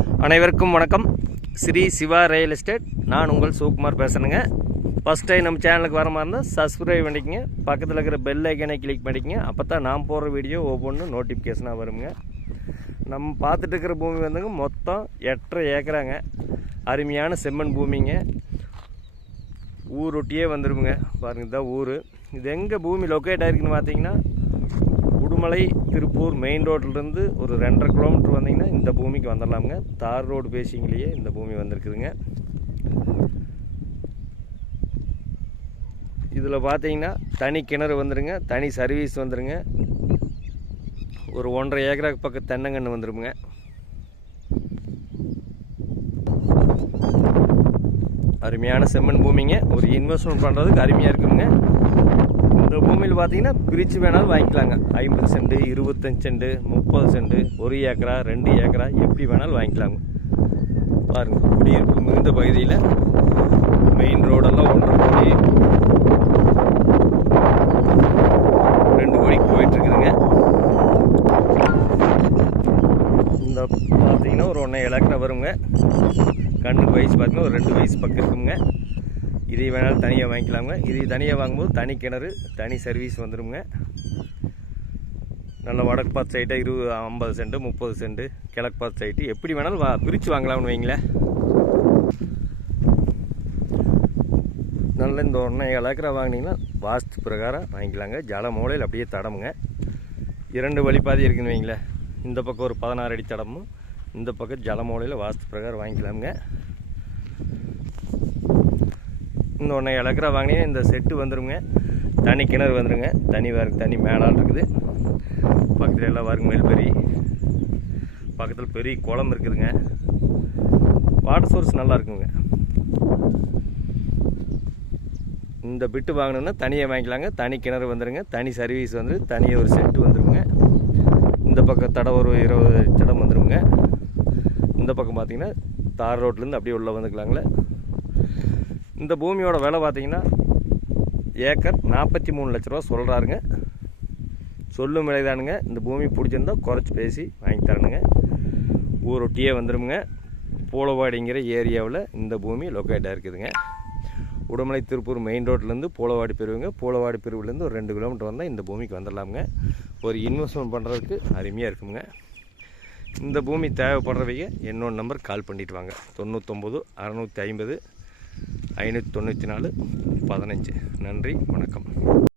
அனைவருக்கும் வணக்கம். Sri Siva real estate நான் உங்கள் சிவகுமார் பேசுகிறேங்க ஃபஸ்ட் டைம் நம்ம சேனலுக்கு வர மாதிரி இருந்தால் சப்ஸ்கிரைப் பண்ணிக்கங்க. பக்கத்தில் இருக்கிற பெல் ஐக்கனை கிளிக் பண்ணிக்கங்க. அப்போ தான் நான் போடுற வீடியோ ஒவ்வொன்றும் நோட்டிஃபிகேஷனாக வருங்க. நம்ம பார்த்துட்டு இருக்கிற பூமி வந்துங்க மொத்தம் எட்டரை ஏக்கராங்க. அருமையான செம்மண் பூமிங்க. ஊரொட்டியே வந்துருமுங்க. பாருங்க இதுதான் ஊர். இது எங்கே பூமி லொக்கேட் ஆகிருக்குன்னு பார்த்தீங்கன்னா திருமலை திருப்பூர் மெயின் ரோட்லேருந்து ஒரு ரெண்டரை கிலோமீட்டர் வந்தீங்கன்னா இந்த பூமிக்கு வந்துடலாமுங்க. தார் ரோடு பேசிங்களையே இந்த பூமி வந்திருக்குதுங்க. இதில் பார்த்தீங்கன்னா தனி கிணறு வந்துடுங்க தனி சர்வீஸ் வந்துடுங்க ஒரு ஒன்றரை ஏக்கராக்கு பக்கம் தென்னங்கன்று வந்துடுங்க அருமையான செம்மண் பூமிங்க. ஒரு இன்வெஸ்ட்மெண்ட் பண்ணுறதுக்கு அருமையாக இருக்குங்க. இந்த பூமியில் பார்த்தீங்கன்னா பிரித்து வேணாலும் வாங்கிக்கலாங்க. ஐம்பது சென்ட் இருபத்தஞ்சு சென்ட் முப்பது சென்ட் ஒரு ஏக்கரா ரெண்டு ஏக்கரா எப்படி வேணாலும் வாங்கிக்கலாங்க. பாருங்கள் குடியிருப்பு மிகுந்த பகுதியில் மெயின் ரோடெல்லாம் ஒன்றரை கோடி ரெண்டு கோடிக்கு போயிட்டுருக்குதுங்க. இந்த பார்த்தீங்கன்னா ஒரு ஒன்றரை ஏக்கரா வருங்க. கண்ணுக்கு வயசு பார்த்தீங்கன்னா ஒரு ரெண்டு வயசு பக்கம் இருக்குங்க. இதை வேணாலும் தனியாக வாங்கிக்கலாங்க இது தனியாக வாங்கும்போது தனி கிணறு தனி சர்வீஸ் வந்துடுங்க நல்ல வடக்கு பார்த்து சைட்டாக இருபது ஐம்பது சென்ட்டு முப்பது சென்ட்டு கிழக்கு பார்த்து சைட்டு. எப்படி வேணாலும் வா பிரித்து வாங்கலாம்னு வைங்களேன். நல்ல இந்த ஒன்றரை ஏழு ஏக்கரா வாங்கினீங்கன்னா வாஸ்து பிரகாரம் வாங்கிக்கலாங்க. ஜல மூலையில் அப்படியே தடமுங்க. இரண்டு வழிப்பாதி இருக்குன்னு வைங்களேன். இந்த பக்கம் ஒரு பதினாறு அடி தடமும் இந்த பக்கம் ஜல மூலையில் வாஸ்து பிரகாரம் வாங்கிக்கலாமுங்க. இந்த ஒன்றரை இலக்கரை வாங்கினீங்கன்னா இந்த செட்டு வந்துருங்க. தனி கிணறு வந்துருங்க. தனி வேறு தனி மேலால் இருக்குது. பக்கத்தில் எல்லாம் வருங்க மெல்பெரி பக்கத்தில் பெரிய குளம் இருக்குதுங்க. வாட்டர் சோர்ஸ் நல்லா இருக்குங்க. இந்த பிட்டு வாங்கினோம்னா தனியாக வாங்கிக்கலாங்க. தனி கிணறு வந்துருங்க. தனி சர்வீஸ் வந்து தனியாக ஒரு செட்டு வந்துடுங்க இந்த பக்கம் தடம் ஒரு இருபது தடம் வந்துடுங்க இந்த பக்கம் பார்த்திங்கன்னா தார் ரோட்லேருந்து அப்படியே உள்ளே வந்துக்கலாங்களே. இந்த பூமியோட விலை பார்த்தீங்கன்னா ஏக்கர் நாற்பத்தி மூணு லட்ச ரூபா சொல்கிறாருங்க சொல்லும் விலைதானுங்க. இந்த பூமி பிடிச்சிருந்தா குறைச்சி பேசி வாங்கி தரணுங்க. ஊரொட்டியே வந்துடுங்க பூலவாடிங்கிற ஏரியாவில் இந்த பூமி லொக்கேட்டாக இருக்குதுங்க உடுமலை திருப்பூர் மெயின் ரோட்லேருந்து பூலவாடி பிரிவுங்க. பூலவாடி பிரிவுலேருந்து ஒரு ரெண்டு கிலோமீட்டர் வந்தால் இந்த பூமிக்கு வந்துடலாமுங்க. ஒரு இன்வெஸ்ட்மெண்ட் பண்ணுறதுக்கு அருமையாக இருக்குங்க இந்த பூமி தேவைப்படுறவங்க என்னோட நம்பர் கால் பண்ணிவிட்டு வாங்க. தொண்ணூற்றொம்பது அறநூற்றி ஐம்பது ஐநூற்றி தொண்ணூற்றி நாலு பதினஞ்சு. நன்றி வணக்கம்.